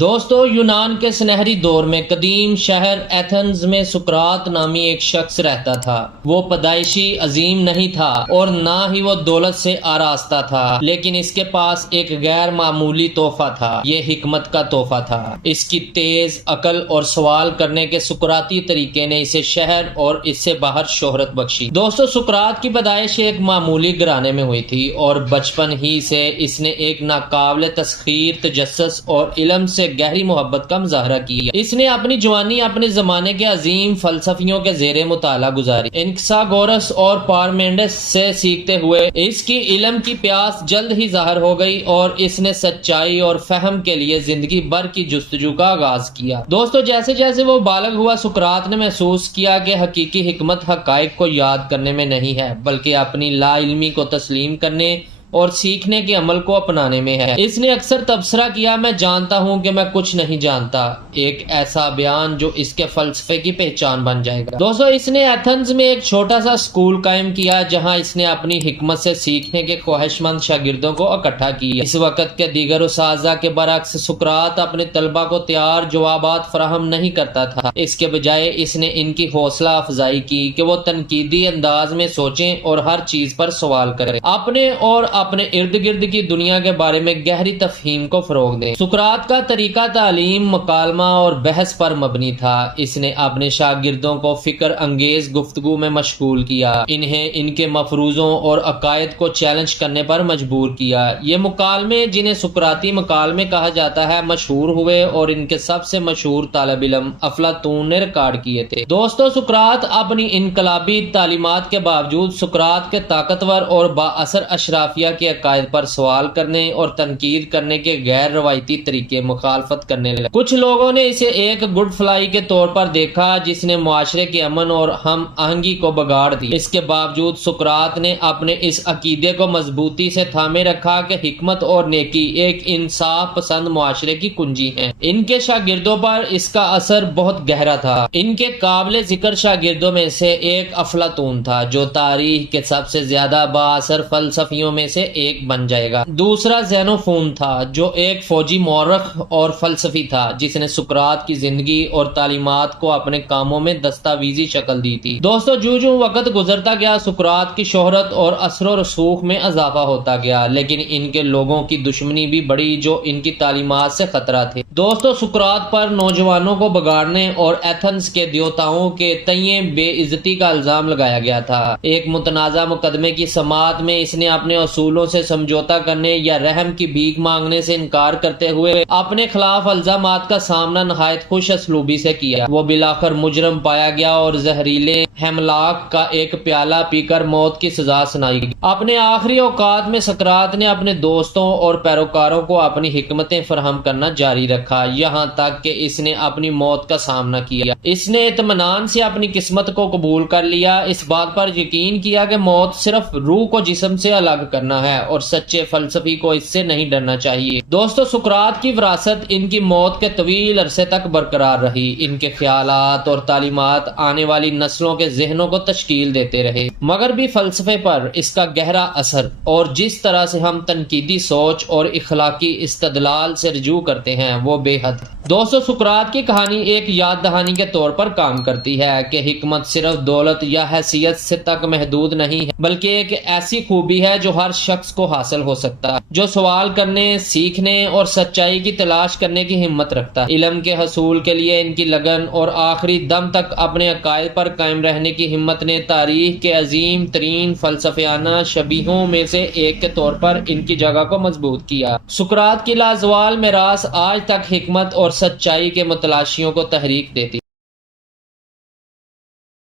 دوستو، یونان کے سنہری دور میں قدیم شہر ایتھنز میں سقراط نامی ایک شخص رہتا تھا۔ وہ پیدائشی عظیم نہیں تھا اور نہ ہی وہ دولت سے آراستہ تھا، لیکن اس کے پاس ایک غیر معمولی تحفہ تھا۔ یہ حکمت کا تحفہ تھا۔ اس کی تیز عقل اور سوال کرنے کے سقراطی طریقے نے اسے شہر اور اس سے باہر شہرت بخشی۔ دوستو، سقراط کی پیدائش ایک معمولی گھرانے میں ہوئی تھی اور بچپن ہی سے اس نے ایک ناقابل تسخیر تجسس اور علم سے گہری محبت کا مظاہرہ کیا۔ اس نے اپنی جوانی اپنے زمانے کے عظیم فلسفیوں کے زیر مطالعہ گزاری۔ انکساگورس اور پارمیڈس سے سیکھتے ہوئے اس کی علم کی پیاس جلد ہی ظاہر ہو گئی اور اس نے سچائی اور فہم کے لیے زندگی بھر کی جستجو کا آغاز کیا۔ دوستو، جیسے جیسے وہ بالغ ہوا، سقراط نے محسوس کیا کہ حقیقی حکمت حقائق کو یاد کرنے میں نہیں ہے، بلکہ اپنی لا علمی کو تسلیم کرنے اور سیکھنے کے عمل کو اپنانے میں ہے۔ اس نے اکثر تبصرہ کیا، میں جانتا ہوں کہ میں کچھ نہیں جانتا، ایک ایسا بیان جو اس کے فلسفے کی پہچان بن جائے گا۔ دوستو، اس نے ایتھنز میں ایک چھوٹا سا اسکول قائم کیا جہاں اس نے اپنی حکمت سے سیکھنے کے خواہش مند شاگردوں کو اکٹھا کیا۔ اس وقت کے دیگر اساتذہ کے برعکس سقراط اپنے طلبہ کو تیار جوابات فراہم نہیں کرتا تھا۔ اس کے بجائے اس نے ان کی حوصلہ افزائی کی کہ وہ تنقیدی انداز میں سوچیں اور ہر چیز پر سوال کریں، اپنے اور اپنے ارد گرد کی دنیا کے بارے میں گہری تفہیم کو فروغ دیں۔ سقراط کا طریقہ تعلیم مکالمہ اور بحث پر مبنی تھا۔ اس نے اپنے شاگردوں کو فکر انگیز گفتگو میں مشغول کیا، انہیں ان کے مفروضوں اور عقائد کو چیلنج کرنے پر مجبور کیا۔ یہ مکالمے، جنہیں سقراطی مکالمے کہا جاتا ہے، مشہور ہوئے اور ان کے سب سے مشہور طالب علم افلاطون نے ریکارڈ کیے تھے۔ دوستو، سقراط اپنی انقلابی تعلیمات کے باوجود سقراط کے طاقتور اور با اثر اشرافیہ کے عقائد پر سوال کرنے اور تنقید کرنے کے غیر روایتی طریقے مخالفت کرنے لگے۔ کچھ لوگوں نے اسے ایک گڈ فلائی کے طور پر دیکھا جس نے معاشرے کے امن اور ہم آہنگی کو بگاڑ دی۔ اس کے باوجود سقراط نے اپنے اس عقیدے کو مضبوطی سے تھامے رکھا کہ حکمت اور نیکی ایک انصاف پسند معاشرے کی کنجی ہیں۔ ان کے شاگردوں پر اس کا اثر بہت گہرا تھا۔ ان کے قابل ذکر شاگردوں میں سے ایک افلاطون تھا، جو تاریخ کے سب سے زیادہ با اثر فلسفیوں میں سے ایک بن جائے گا۔ دوسرا زینوفون تھا، جو ایک فوجی مورخ اور فلسفی تھا جس نے سقراط کی زندگی اور تعلیمات کو اپنے کاموں میں دستاویزی شکل دی تھی۔ دوستو، جو وقت گزرتا گیا، سقراط کی شہرت اور اثر و رسوخ میں اضافہ ہوتا گیا، لیکن ان کے لوگوں کی دشمنی بھی بڑی جو ان کی تعلیمات سے خطرہ تھے۔ دوستو، سقراط پر نوجوانوں کو بگاڑنے اور ایتھنز کے دیوتاؤں کے تئیں بے عزتی کا الزام لگایا گیا تھا۔ ایک متنازع مقدمے کی سماعت میں اس نے اپنے اصولوں سے سمجھوتا کرنے یا رحم کی بھیک مانگنے سے انکار کرتے ہوئے اپنے خلاف الزامات کا سامنا نہایت خوش اسلوبی سے کیا۔ وہ بالآخر مجرم پایا گیا اور زہریلے ہیملاک کا ایک پیالہ پی کر موت کی سزا سنائی گئی۔ اپنے آخری اوقات میں سقراط نے اپنے دوستوں اور پیروکاروں کو اپنی حکمتیں فراہم کرنا جاری رکھا، یہاں تک کہ اس نے اپنی موت کا سامنا کیا۔ اس نے اطمینان سے اپنی قسمت کو قبول کر لیا، اس بات پر یقین کیا کہ موت صرف روح کو جسم سے الگ کرنا ہے اور سچے فلسفی کو اس سے نہیں ڈرنا چاہیے۔ دوستو، سقراط کی وراثت ان کی موت کے طویل عرصے تک برقرار رہی۔ ان کے خیالات اور تعلیمات آنے والی نسلوں کے ذہنوں کو تشکیل دیتے رہے۔ مگر بھی فلسفے پر اس کا گہرا اثر اور جس طرح سے ہم تنقیدی سوچ اور اخلاقی استدلال سے رجوع کرتے ہیں، وہ بے حد ہے۔ دوستو، سقراط کی کہانی ایک یاد دہانی کے طور پر کام کرتی ہے کہ حکمت صرف دولت یا حیثیت سے تک محدود نہیں ہے، بلکہ ایک ایسی خوبی ہے جو ہر شخص کو حاصل ہو سکتا ہے، جو سوال کرنے، سیکھنے اور سچائی کی تلاش کرنے کی ہمت رکھتا ہے۔ علم کے حصول کے لیے ان کی لگن اور آخری دم تک اپنے عقائد پر قائم رہنے کی ہمت نے تاریخ کے عظیم ترین فلسفیانہ شبیہوں میں سے ایک کے طور پر ان کی جگہ کو مضبوط کیا۔ سقراط کی لازوال میراث آج تک حکمت اور سچائی کے متلاشیوں کو تحریک دیتی